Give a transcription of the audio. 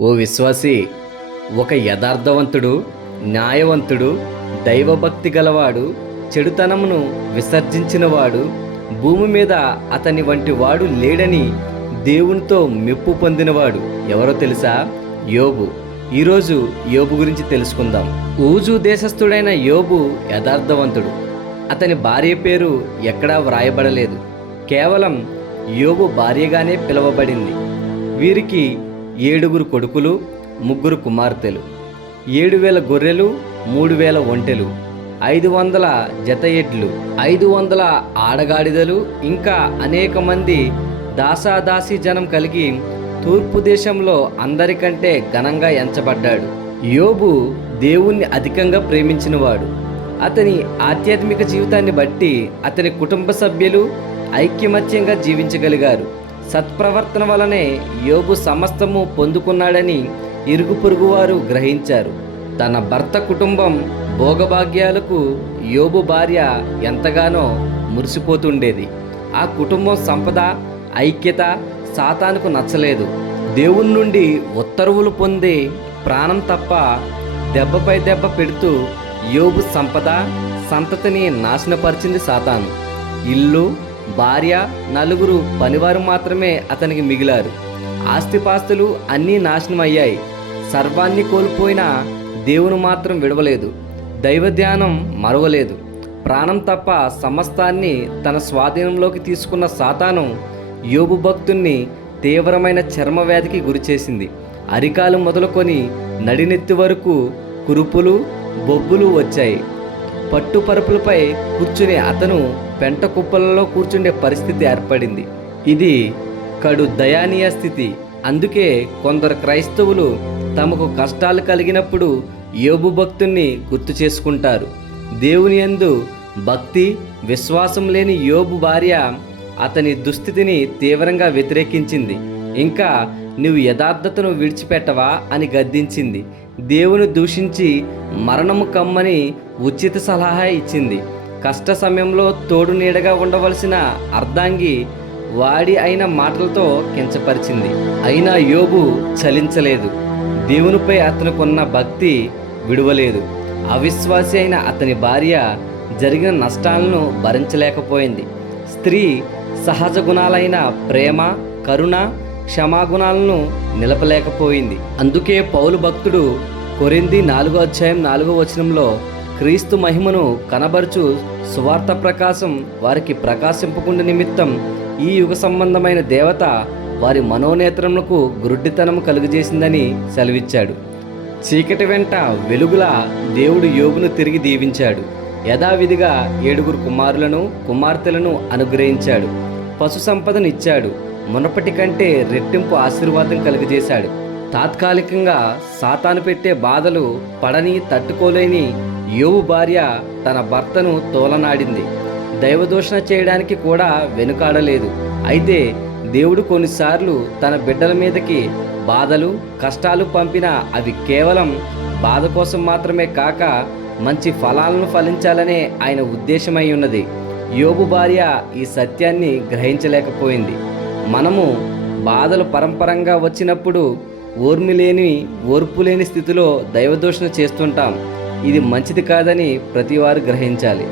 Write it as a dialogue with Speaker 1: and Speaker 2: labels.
Speaker 1: ఓ విశ్వాసి ఒక యథార్థవంతుడు న్యాయవంతుడు దైవభక్తి గలవాడు చెడుతనమును విసర్జించినవాడు భూమి మీద అతని వంటి వాడు లేడని దేవునితో మెప్పు పొందినవాడు ఎవరో తెలుసా? యోబు. ఈరోజు యోబు గురించి తెలుసుకుందాం. ఊజు దేశస్థుడైన యోబు యథార్థవంతుడు. అతని భార్య పేరు ఎక్కడా వ్రాయబడలేదు. కేవలం యోబు భార్యగానే పిలువబడింది. వీరికి ఏడుగురు కొడుకులు ముగ్గురు కుమార్తెలు. ఏడు వేల గొర్రెలు మూడు వేల ఒంటెలు. ఐదు వందల జత ఎడ్లు ఐదు వందల ఆడగాడిదలు ఇంకా అనేక మంది దాసాదాసి జనం కలిగి తూర్పు దేశంలో అందరికంటే ఘనంగా ఎంచబడ్డాడు. యోబు దేవుణ్ణి అధికంగా ప్రేమించినవాడు. అతని ఆధ్యాత్మిక జీవితాన్ని బట్టి అతని కుటుంబ సభ్యులు ఐక్యమత్యంగా జీవించగలిగారు. సత్ప్రవర్తన వలనే యోగు సమస్తము పొందుకున్నాడని ఇరుగు పొరుగు వారు గ్రహించారు. తన భర్త కుటుంబం భోగభాగ్యాలకు యోబు భార్య ఎంతగానో మురిసిపోతుండేది. ఆ కుటుంబం సంపద ఐక్యత సాతానుకు నచ్చలేదు. దేవుని నుండి ఉత్తర్వులు పొందే ప్రాణం తప్ప దెబ్బపై దెబ్బ పెడుతూ యోబు సంపద సంతతిని నాశనపరిచింది సాతాను. ఇల్లు భార్య నలుగురు పనివారు మాత్రమే అతనికి మిగిలారు. ఆస్తిపాస్తులు అన్నీ నాశనం అయ్యాయి సర్వాన్ని కోల్పోయిన దేవుని మాత్రం విడవలేదు. దైవ ధ్యానం మరవలేదు. ప్రాణం తప్ప సమస్తాన్ని తన స్వాధీనంలోకి తీసుకున్న సాతాను యోబు భక్తుణ్ణి తీవ్రమైన చర్మ వ్యాధికి గురిచేసింది అరికాలు మొదలుకొని నడినెత్తి వరకు కురుపులు బొబ్బులు వచ్చాయి. పట్టుపరుపులపై కూర్చునే అతను పెంట కుప్పలలో కూర్చుండే పరిస్థితి ఏర్పడింది. ఇది కడు దయానీయ స్థితి. అందుకే కొందరు క్రైస్తవులు తమకు కష్టాలు కలిగినప్పుడు యోబు భక్తుణ్ణి గుర్తు చేసుకుంటారు. దేవుని యందు భక్తి విశ్వాసం లేని యోబు భార్య అతని దుస్థితిని తీవ్రంగా వ్యతిరేకించింది. ఇంకా నువ్వు యథార్థతను విడిచిపెట్టవా అని గద్దించింది. దేవుని దూషించి మరణము కమ్మని ఉచిత సలహా ఇచ్చింది. కష్ట సమయంలో తోడు నీడగా ఉండవలసిన అర్ధాంగి వాడి అయిన మాటలతో కించపరిచింది. అయినా యోగు చలించలేదు. దేవునిపై అతనుకున్న భక్తి విడువలేదు. అవిశ్వాసి అయిన అతని భార్య జరిగిన నష్టాలను భరించలేకపోయింది. స్త్రీ సహజ గుణాలైన ప్రేమ కరుణ క్షమాగుణాలను నిలపలేకపోయింది. అందుకే పౌలు భక్తుడు కొరింది నాలుగో అధ్యాయం నాలుగో వచనంలో క్రీస్తు మహిమను కనబరుచు సువార్త ప్రకాశం వారికి ప్రకాశింపకుండా నిమిత్తం ఈ యుగ సంబంధమైన దేవత వారి మనోనేత్రములకు గురుడ్డితనం కలుగజేసిందని సెలవిచ్చాడు. చీకటి వెంట వెలుగులా దేవుడు యోగును తిరిగి దీవించాడు. యథావిధిగా ఏడుగురు కుమారులను కుమార్తెలను అనుగ్రహించాడు. పశు సంపదనిచ్చాడు. మునపటి కంటే రెట్టింపు ఆశీర్వాదం కలుగజేశాడు. తాత్కాలికంగా సాతాను పెట్టే బాధలు పడని తట్టుకోలేని యోవు భార్య తన భర్తను తోలనాడింది. దైవదూషణ చేయడానికి కూడా వెనుకాడలేదు. అయితే దేవుడు కొన్నిసార్లు తన బిడ్డల మీదకి బాధలు కష్టాలు పంపినా అవి కేవలం బాధ కోసం మాత్రమే కాక మంచి ఫలాలను ఫలించాలనే ఆయన ఉద్దేశమై ఉన్నది. యోబు భార్య ఈ సత్యాన్ని గ్రహించలేకపోయింది. మనము బాధలు పరంపరంగా వచ్చినప్పుడు ఓర్మి లేని ఓర్పు లేని స్థితిలో దైవదూషణ చేస్తుంటాం. ఇది మంచిది కాదని ప్రతివారు గ్రహించాలి.